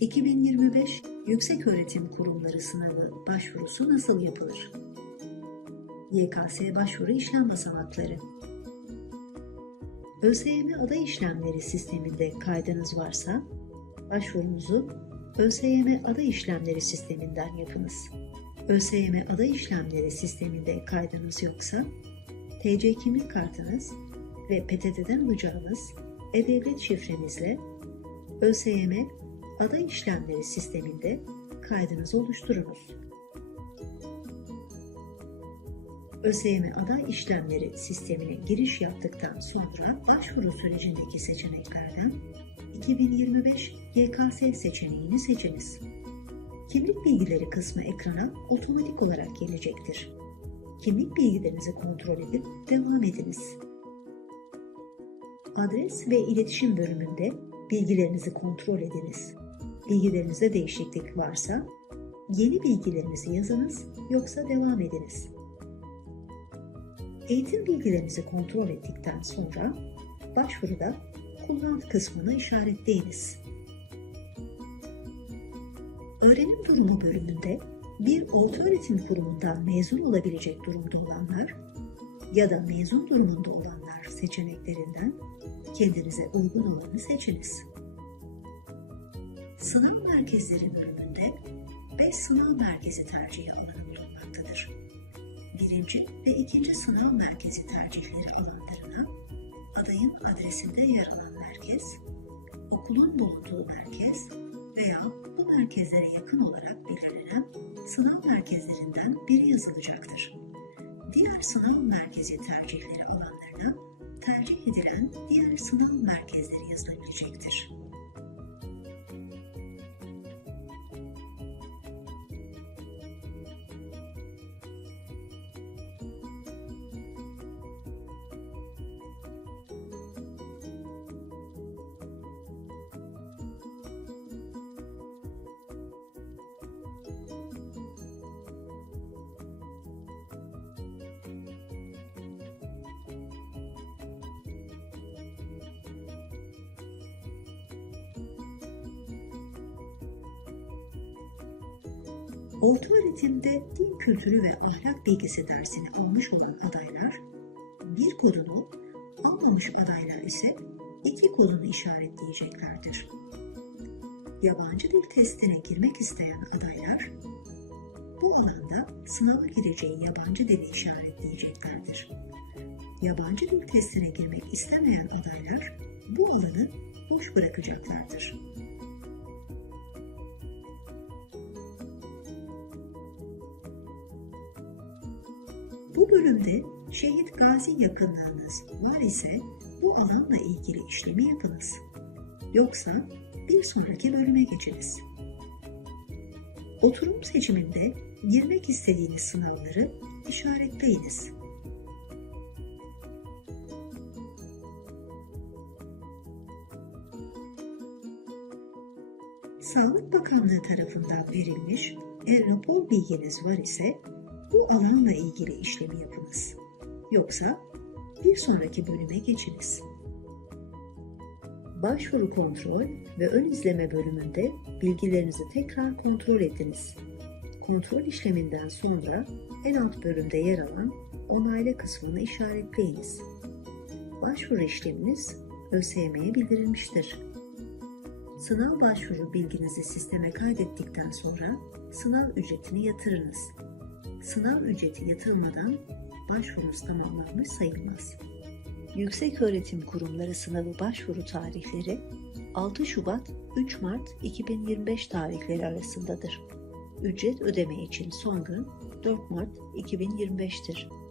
2025 Yükseköğretim Kurumları Sınavı başvurusu nasıl yapılır? YKS başvuru işlem basamakları ÖSYM aday işlemleri sisteminde kaydınız varsa, başvurunuzu ÖSYM aday işlemleri sisteminden yapınız. ÖSYM aday işlemleri sisteminde kaydınız yoksa, TC kimlik kartınız ve PTT'den alacağınız e-devlet şifrenizle ÖSYM aday işlemleri sisteminde kaydınızı oluşturunuz. ÖSYM aday işlemleri sistemine giriş yaptıktan sonra başvuru sürecindeki seçeneklerden 2025 YKS seçeneğini seçiniz. Kimlik bilgileri kısmı ekrana otomatik olarak gelecektir. Kimlik bilgilerinizi kontrol edip devam ediniz. Adres ve iletişim bölümünde bilgilerinizi kontrol ediniz. Bilgilerinizde değişiklik varsa yeni bilgilerinizi yazınız yoksa devam ediniz. Eğitim bilgilerinizi kontrol ettikten sonra başvuruda kullan kısmını işaretleyiniz. Öğrenim durumu bölümünde bir ortaöğretim kurumundan mezun olabilecek durumda olanlar ya da mezun durumunda olanlar seçeneklerinden kendinize uygun olanı seçiniz. Sınav merkezleri bölümünde 5 sınav merkezi tercihi alanı bulunmaktadır. Birinci ve ikinci sınav merkezi tercihleri alanlarına adayın adresinde yer alan merkez, okulun bulunduğu merkez veya bu merkezlere yakın olarak belirlenen sınav merkezlerinden biri yazılacaktır. Diğer sınav merkezi tercihleri alanlarına tercih edilen diğer sınav merkezleri yazılabilecektir. Orta öğretimde din kültürü ve ahlak bilgisi dersini almış olan adaylar bir kodunu, almamış adaylar ise iki kodunu işaretleyeceklerdir. Yabancı dil testine girmek isteyen adaylar bu alanda sınava gireceği yabancı dili işaretleyeceklerdir. Yabancı dil testine girmek istemeyen adaylar bu alanı boş bırakacaklardır. Bu bölümde şehit gazi yakınlığınız var ise bu alanla ilgili işlemi yapınız. Yoksa bir sonraki bölüme geçiniz. Oturum seçiminde girmek istediğiniz sınavları işaretleyiniz. Sağlık Bakanlığı tarafından verilmiş eğer rapor bilginiz var ise bu alanla ilgili işlemi yapınız. Yoksa bir sonraki bölüme geçiniz. Başvuru kontrol ve ön izleme bölümünde bilgilerinizi tekrar kontrol ediniz. Kontrol işleminden sonra en alt bölümde yer alan onayla kısmını işaretleyiniz. Başvuru işleminiz ÖSYM'ye bildirilmiştir. Sınav başvuru bilginizi sisteme kaydettikten sonra sınav ücretini yatırınız. Sınav ücreti yatırılmadan başvurunuz tamamlanmış sayılmaz. Yükseköğretim Kurumları sınavı başvuru tarihleri 6 Şubat 3 Mart 2025 tarihleri arasındadır. Ücret ödeme için son gün 4 Mart 2025'tir.